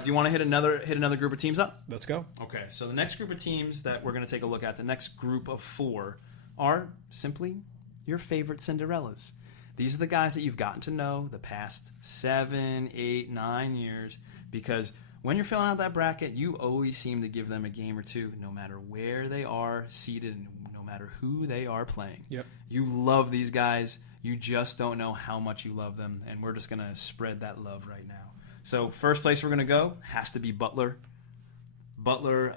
Do you want to hit another group of teams up? Let's go. Okay, so the next group of teams that we're going to take a look at, the next group of 4, are simply your favorite Cinderellas. These are the guys that you've gotten to know the past 7, 8, 9 years, because when you're filling out that bracket, you always seem to give them a game or two, no matter where they are seated and no matter who they are playing. Yep. You love these guys. You just don't know how much you love them, and we're just going to spread that love right now. So first place we're going to go has to be Butler. Butler,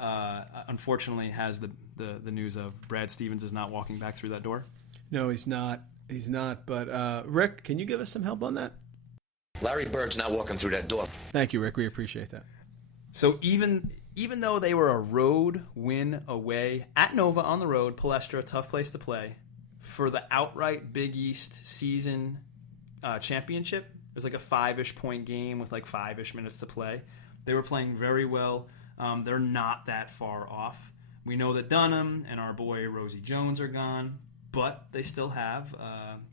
unfortunately, has the news of Brad Stevens is not walking back through that door. No, he's not. He's not. But Rick, can you give us some help on that? Larry Bird's not walking through that door. Thank you, Rick. We appreciate that. So even though they were a road win away at Nova on the road, Palestra, tough place to play, for the outright Big East season championship, it was like a 5-ish point game with like 5-ish minutes to play. They were playing very well. They're not that far off. We know that Dunham and our boy Rosie Jones are gone, but they still have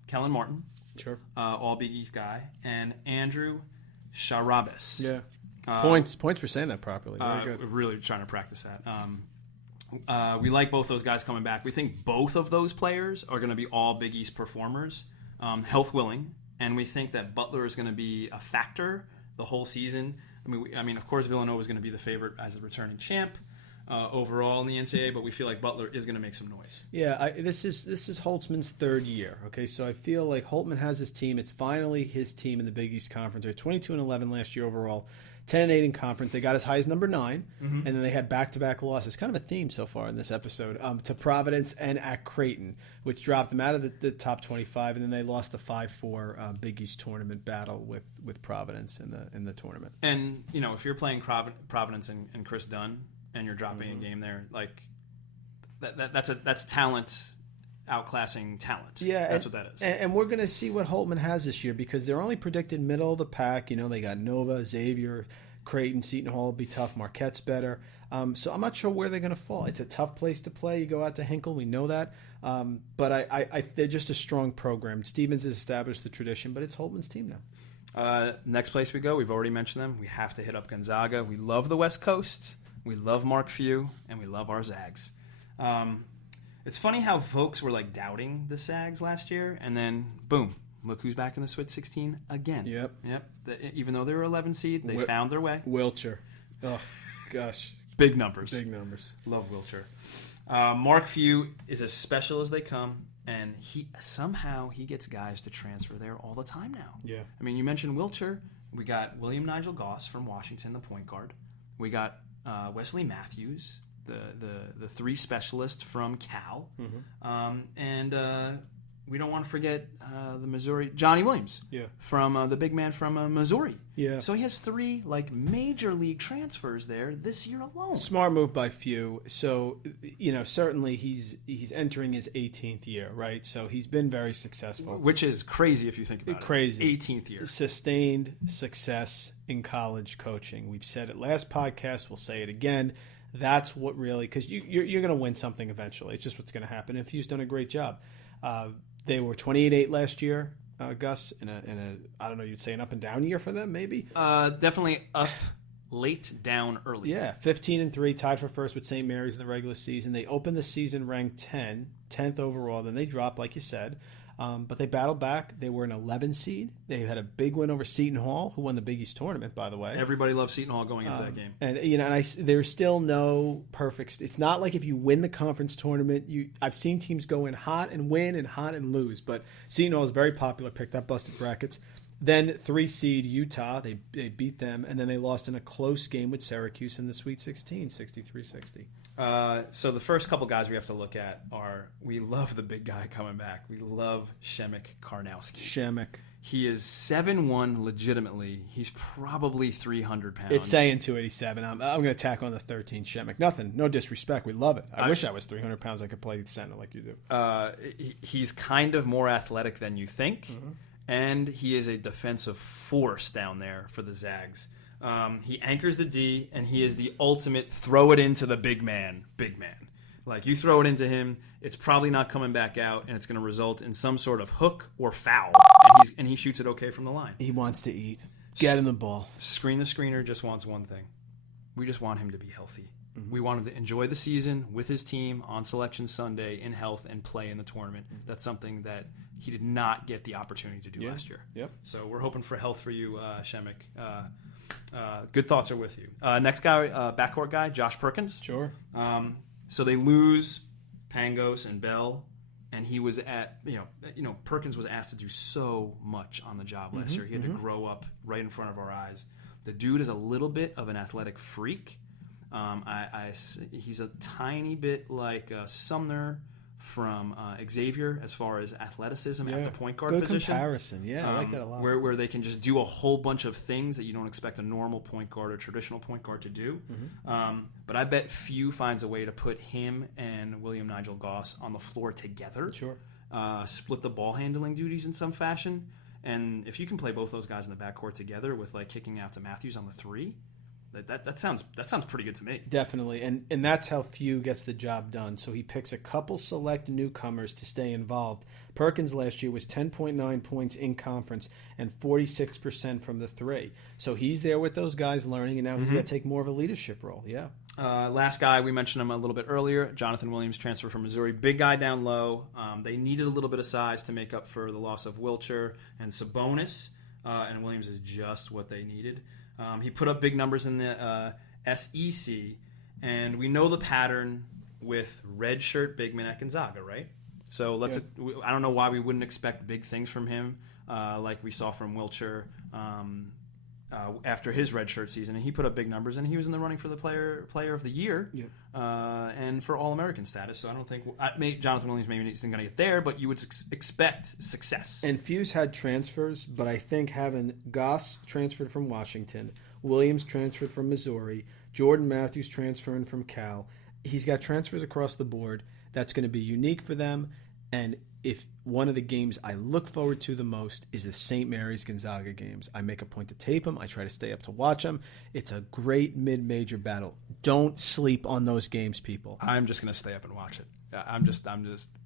Kellen Martin, Sure. all Big East guy, and Andrew Sharabis. Yeah. Points for saying that properly. Very good. We're really trying to practice that. We like both those guys coming back. We think both of those players are going to be all Big East performers, health willing, and we think that Butler is going to be a factor the whole season. I mean, of course, Villanova is going to be the favorite as the returning champ overall in the NCAA, but we feel like Butler is going to make some noise. Yeah, this is Holtzman's 3rd year. Okay, so I feel like Holtman has his team. It's finally his team in the Big East Conference. They're 22-11 last year overall. 10-8 in conference. They got as high as number 9, and then they had back-to-back losses. Kind of a theme so far in this episode, to Providence and at Creighton, which dropped them out of the top 25, and then they lost the 5-4 Big East tournament battle with Providence in the tournament. And if you're playing Providence and Chris Dunn, and you're dropping a game there, like that's talent outclassing talent. Yeah, that's what that is. And we're going to see what Holtman has this year, because they're only predicted middle of the pack. They got Nova, Xavier, Creighton, Seton Hall will be tough. Marquette's better. So I'm not sure where they're going to fall. It's a tough place to play. You go out to Hinkle, we know that. But they're just a strong program. Stevens has established the tradition, but it's Holtman's team now. Next place we go, we've already mentioned them. We have to hit up Gonzaga. We love the West Coast. We love Mark Few, and we love our Zags. It's funny how folks were like doubting the Zags last year, and then boom, look who's back in the Sweet 16 again. Yep. Even though they were 11 seed, they found their way. Wiltshire. Oh, gosh. Big numbers. Big numbers. Love Wiltshire. Mark Few is as special as they come, and he gets guys to transfer there all the time now. Yeah. I mean, you mentioned Wiltshire. We got William Nigel Goss from Washington, the point guard. We got Wesley Matthews, the 3 specialist from Cal, and we don't want to forget the Missouri Johnny Williams, from the big man from Missouri. Yeah. So he has 3 major league transfers there this year alone. Smart move by Few. So certainly he's entering his 18th year, right? So he's been very successful, which is crazy if you think about it. Crazy. 18th year, sustained success in college coaching. We've said it last podcast. We'll say it again. That's what really, because you're going to win something eventually. It's just what's going to happen. And Few's done a great job. They were 28-8 last year, Gus, in a I don't know, you'd say an up and down year for them, maybe. Definitely up late, down early. Yeah, 15-3, tied for first with St. Mary's in the regular season. They opened the season ranked 10th overall. Then they dropped, like you said. But they battled back. They were an 11 seed. They had a big win over Seton Hall, who won the Big East tournament, by the way. Everybody loves Seton Hall going into that game. And there's still no perfect. It's not like if you win the conference tournament, I've seen teams go in hot and win and hot and lose. But Seton Hall is very popular pick. That busted brackets. Then 3 seed Utah, they beat them, and then they lost in a close game with Syracuse in the Sweet 16, 63-60. So the first couple guys we have to look at are, we love the big guy coming back. We love Shemek Karnowski. Shemek. He is 7'1", legitimately. He's probably 300 pounds. It's saying 287. I'm going to tack on the 13 Shemek. Nothing. No disrespect. We love it. I wish I was 300 pounds. I could play center like you do. He's kind of more athletic than you think. Mm-hmm. And he is a defensive force down there for the Zags. He anchors the D, and he is the ultimate throw it into the big man. Like, you throw it into him, it's probably not coming back out, and it's going to result in some sort of hook or foul. And he shoots it okay from the line. He wants to eat. Get him the ball. Screen the Screener just wants one thing. We just want him to be healthy. We want him to enjoy the season with his team on Selection Sunday in health and play in the tournament. That's something that he did not get the opportunity to do last year. Yep. So we're hoping for health for you, Shemek. Good thoughts are with you. Next guy, backcourt guy, Josh Perkins. Sure. So they lose Pangos and Bell, and he was at Perkins was asked to do so much on the job last year. He had to grow up right in front of our eyes. The dude is a little bit of an athletic freak. He's a tiny bit like Sumner from Xavier as far as athleticism at the point guard position. Good comparison. Yeah, I like that a lot. Where they can just do a whole bunch of things that you don't expect a normal point guard or traditional point guard to do. But I bet few finds a way to put him and William Nigel Goss on the floor together. Sure. Split the ball handling duties in some fashion. And if you can play both those guys in the backcourt together with like kicking out to Matthews on the three, that sounds pretty good to me. Definitely, and that's how Few gets the job done. So he picks a couple select newcomers to stay involved. Perkins last year was 10.9 points in conference and 46% from the three. So he's there with those guys learning, and now he's going to take more of a leadership role. Yeah. Last guy, we mentioned him a little bit earlier, Jonathan Williams, transfer from Missouri. Big guy down low. They needed a little bit of size to make up for the loss of Wilcher and Sabonis, and Williams is just what they needed. He put up big numbers in the SEC, and we know the pattern with redshirt big men at Gonzaga, right? So I don't know why we wouldn't expect big things from him, like we saw from Wilcher after his redshirt season. And he put up big numbers, and he was in the running for the player of the year and for All-American status. So I don't think Jonathan Williams maybe isn't going to get there, but you would expect success. And Few's had transfers, but I think having Goss transferred from Washington, Williams transferred from Missouri, Jordan Matthews transferring from Cal, he's got transfers across the board. That's going to be unique for them. And if one of the games I look forward to the most is the St. Mary's Gonzaga games. I make a point to tape them. I try to stay up to watch them. It's a great mid-major battle. Don't sleep on those games, people. I'm just going to stay up and watch it. I'm just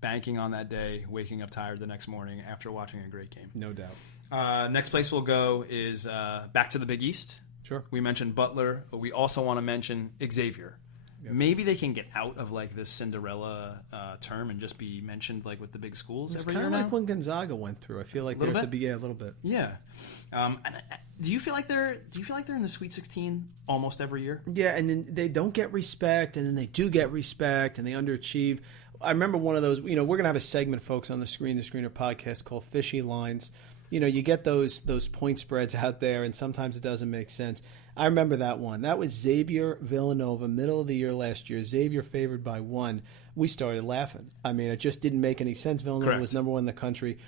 banking on that day, waking up tired the next morning after watching a great game. No doubt. Next place we'll go is back to the Big East. Sure. We mentioned Butler, but we also want to mention Xavier. Yep. Maybe they can get out of like this Cinderella term and just be mentioned like with the big schools every year now. It's kind of like when Gonzaga went through. I feel like they're at the a little bit. Yeah. Do you feel like they're in the Sweet 16 almost every year? Yeah, and then they don't get respect, and then they do get respect, and they underachieve. I remember one of those. We're gonna have a segment, folks, on the Screener podcast called Fishy Lines. You get those point spreads out there, and sometimes it doesn't make sense. I remember that one. That was Xavier Villanova, middle of the year last year. Xavier favored by 1. We started laughing. I mean, it just didn't make any sense. Villanova was number 1 in the country.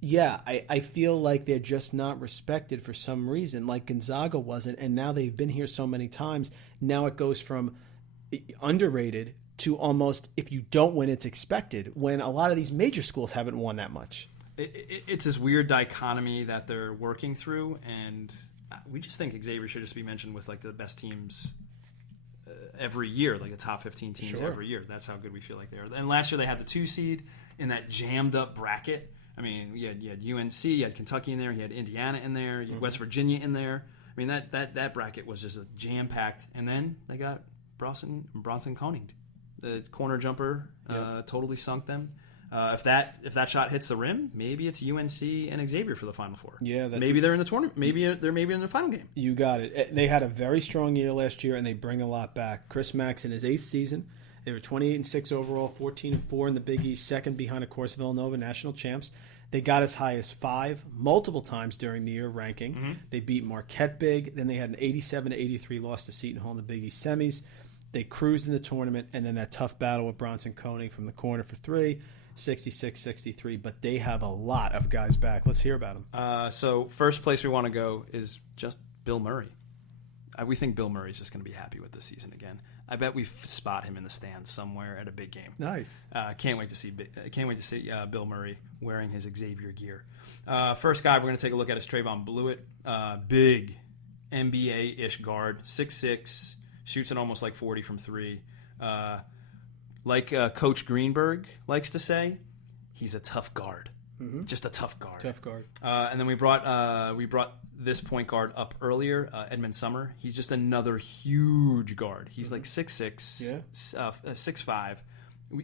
Yeah, I feel like they're just not respected for some reason, like Gonzaga wasn't, and now they've been here so many times. Now it goes from underrated to almost, if you don't win, it's expected, when a lot of these major schools haven't won that much. It's this weird dichotomy that they're working through, and we just think Xavier should just be mentioned with like the best teams every year, like the top 15 teams every year. That's how good we feel like they are. And last year they had the 2 seed in that jammed up bracket. I mean, you had UNC, you had Kentucky in there, you had Indiana in there, you had West Virginia in there. I mean, that bracket was just a jam packed. And then they got Bronson Koenig, the corner jumper, totally sunk them. If that shot hits the rim, maybe it's UNC and Xavier for the Final Four. Yeah, maybe they're in the tournament. Maybe they're in the final game. You got it. They had a very strong year last year, and they bring a lot back. Chris Max in his 8th season, they were 28-6 overall, 14-4 in the Big East, second behind, of course, Villanova, national champs. They got as high as 5 multiple times during the year ranking. They beat Marquette big. Then they had an 87-83 loss to Seton Hall in the Big East semis. They cruised in the tournament, and then that tough battle with Bronson Koenig from the corner for 3. 66-63, but they have a lot of guys back. Let's hear about them. So first place we want to go is just Bill Murray. We think Bill Murray's just going to be happy with this season again. I bet we spot him in the stands somewhere at a big game. Nice. Can't wait to see Bill Murray wearing his Xavier gear. First guy we're going to take a look at is Trayvon Blewett. Big NBA-ish guard, 6'6", shoots it almost like 40 from 3. Like Coach Greenberg likes to say, he's a tough guard. Just a tough guard. Tough guard. And then we brought this point guard up earlier, Edmund Summer. He's just another huge guard. He's like 6'6", 6'5".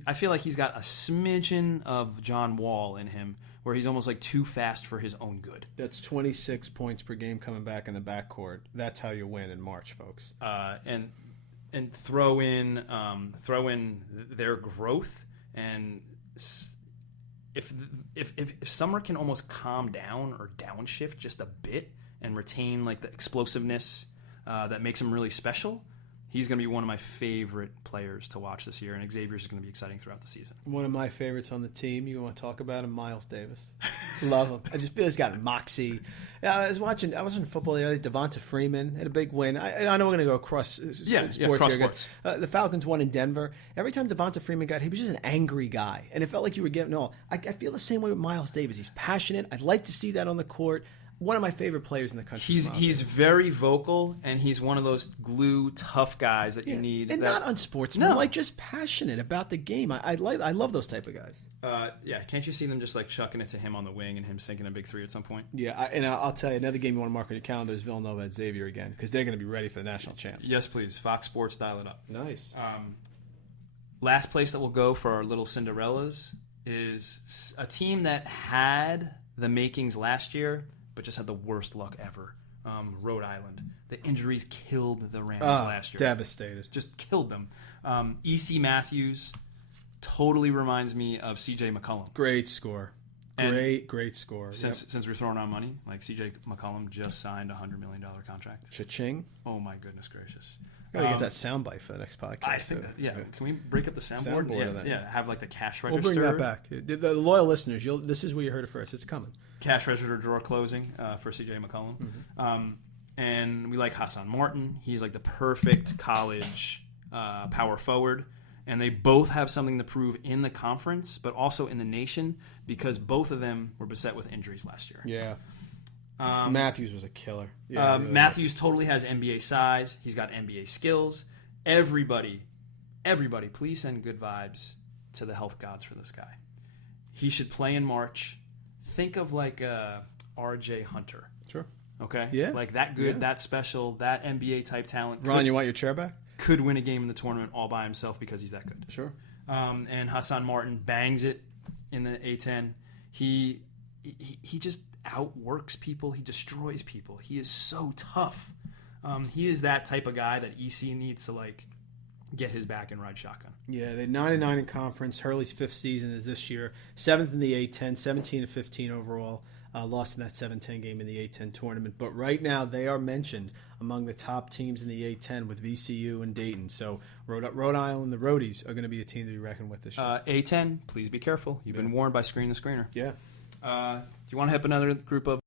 I feel like he's got a smidgen of John Wall in him, where he's almost like too fast for his own good. That's 26 points per game coming back in the backcourt. That's how you win in March, folks. And throw in their growth, and if Summer can almost calm down or downshift just a bit and retain like the explosiveness that makes him really special, he's going to be one of my favorite players to watch this year, and Xavier's going to be exciting throughout the season. One of my favorites on the team, you want to talk about him, Miles Davis. Love him. I just feel he's got moxie. I was watching football the other day. Devonta Freeman had a big win. I know we're going to go across sports here. The Falcons won in Denver. Every time Devonta Freeman got hit, he was just an angry guy, and it felt like you were getting all. I feel the same way with Miles Davis. He's passionate. I'd like to see that on the court. One of my favorite players in the country. He's very vocal, and he's one of those glue tough guys that you need. And not unsportsmanlike, like just passionate about the game. I love those type of guys. Can't you see them just like chucking it to him on the wing and him sinking a big three at some point? Yeah, I'll tell you, another game you want to mark on your calendar is Villanova at Xavier again, because they're going to be ready for the national champs. Yes, please. Fox Sports, dial it up. Nice. Last place that we'll go for our little Cinderellas is a team that had the makings last year, but just had the worst luck ever. Rhode Island. The injuries killed the Rams last year. Devastated. Just killed them. E.C. Matthews totally reminds me of C.J. McCollum. Great score. Great score. Since we're throwing on money, like C.J. McCollum just signed a $100 million contract. Cha-ching. Oh, my goodness gracious. Gotta get that soundbite for the next podcast. I think that, yeah. Can we break up the soundboard? Yeah, have like the cash register. We'll bring that back. The loyal listeners, this is where you heard it first. It's coming. Cash register drawer closing for C.J. McCollum. Mm-hmm. And we like Hassan Martin. He's like the perfect college power forward. And they both have something to prove in the conference, but also in the nation, because both of them were beset with injuries last year. Yeah. Matthews was a killer. Yeah, really Matthews totally has NBA size. He's got NBA skills. Everybody, please send good vibes to the health gods for this guy. He should play in March. Think of like R.J. Hunter. Sure. Okay? Yeah. Like that good, that special, that NBA-type talent. Ron, you want your chair back? Could win a game in the tournament all by himself because he's that good. Sure. And Hassan Martin bangs it in the A-10. He just outworks people. He destroys people. He is so tough. He is that type of guy that EC needs to like get his back and ride shotgun. Yeah, they're 9-9 in conference. Hurley's fifth season is this year. 7th in the A-10, 17-15 overall. Lost in that 7-10 game in the A-10 tournament. But right now they are mentioned among the top teams in the A-10 with VCU and Dayton. So Rhode Island, the Roadies, are going to be a team to be reckoned with this year. A-10, please be careful. You've been warned by Screen the Screener. Yeah. Do you want to hit another group of